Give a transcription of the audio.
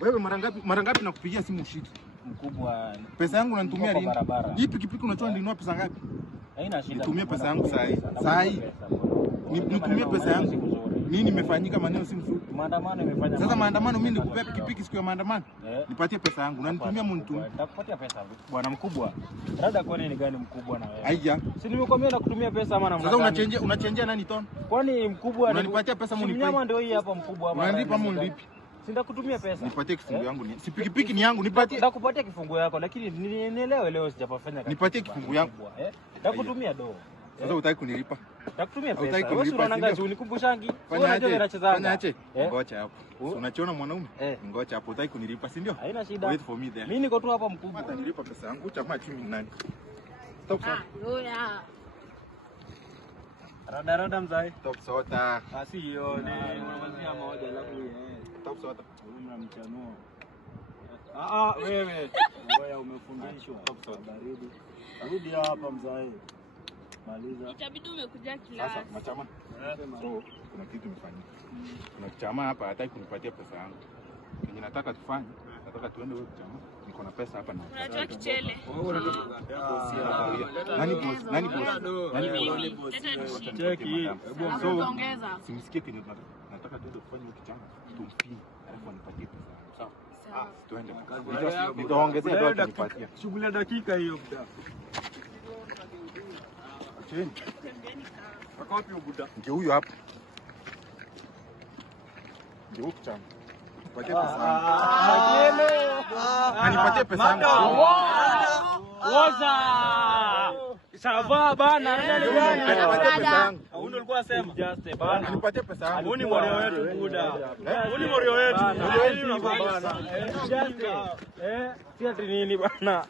Wewe mara ngapi nakupigia simu ushiki? Mkubwa. Pesa yangu unanitumia lini? Hii pikipiki unatoa ndinua pesa ngapi? Haina shida. Nitumie pesa yangu saa hii. Nitumie pesa yangu. Nini imefanyika maneno si mzuri? Maandamano imefanya. Sasa maandamano mimi nikupea pikipiki siku ya maandamano. Nipatie pesa yangu. Unanitumia mnitumie. Nitakupatia pesa bwana mkubwa. Rada kwani ni gani mkubwa na wewe? Haija. Si nimekwambia nakutumia pesa ama namna gani? Sasa unachange nani ton? Kwani mkubwa unanipatia pesa mnipe? Mnyama ndio hii hapa mkubwa hapa. Unanipa mnipe? Sinda kutumia pesa. Nipatie kifungu yangu ni. Si pikipiki ni yangu, nipatie. Nitakupatia kifungu yako lakini nielewe leo sijapafanya kazi. Nipatie kifungu yangu. Nitakutumia do. Sasa utaki kunilipa? Nitakutumia pesa. Wewe unaona ngazi unikumbushangi? Unajua ninacheza. Fanyaje? Ngoja hapo. Unachiona mwanaume? Ngoja hapo, utaki kunilipa, si ndio? Haina shida. Wait for me there. Mimi niko tu hapa mkubwa. Hata nilipa pesa yangu, chama chumi nani? Stop sota. Rada mzai. Stop sota. Asi hiyo ni unamalizia moja alafu stop sota. Unamchanuo. Wewe. Ngoja umefundishwa. Stop sota. Baridi. Rudi hapa mzai. Maliza. Itabidi umekuja class. Sasa machama. So kuna kitu imefanyika. Kuna chama hapa hataki kunipatia pesa yangu. Kenye nataka tufanye, nataka tuende wewe chama. Niko na pesa hapa na. Unatoa kichele. Nani boss? Nani boss? Cheki hii. So simsikie kenye nataka tuende kufanya hiyo kichama. Tumpini. Alafu anipatie pesa. Sawa. Tuende. Nitaongezea dola kunipatia. Shughuli ya dakika hiyo buda. Wapi ubuda? Ndio huyo hapa. Ndio huko chama. Nipatie pesa. Nipatie pesa yangu. Woza! Sava bana, nipatie pesa yangu. Huyu ulikuwa unasema just bana. Nipatie pesa yangu. Huyu ni morio wetu buda. Huyu ni morio wetu. Bana. Si ati nini bana.